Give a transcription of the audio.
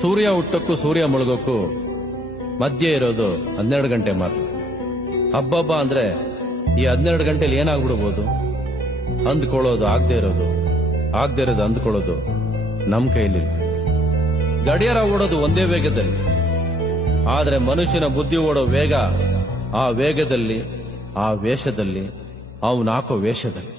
ಸೂರ್ಯ ಹುಟ್ಟಕ್ಕೂ ಸೂರ್ಯ ಮುಳುಗೋಕ್ಕೂ ಮಧ್ಯೆ ಇರೋದು 12 ಗಂಟೆ ಮಾತ್ರ. ಹಬ್ಬಬ್ಬ ಅಂದ್ರೆ ಈ 12 ಗಂಟೆಲಿ ಏನಾಗ್ಬಿಡ್ಬೋದು? ಅಂದ್ಕೊಳ್ಳೋದು ಆಗದೆ ಇರೋದು, ಆಗದೆ ಇರೋದು ಅಂದ್ಕೊಳ್ಳೋದು ನಮ್ ಕೈಲಿಲ್ಲ. ಗಡಿಯಾರ ಓಡೋದು ಒಂದೇ ವೇಗದಲ್ಲಿ, ಆದ್ರೆ ಮನುಷ್ಯನ ಬುದ್ಧಿ ಓಡೋ ವೇಗ ಆ ವೇಗದಲ್ಲಿ, ಆ ವೇಷದಲ್ಲಿ, ಅವನು ಹಾಕೋ ವೇಷದಲ್ಲಿ.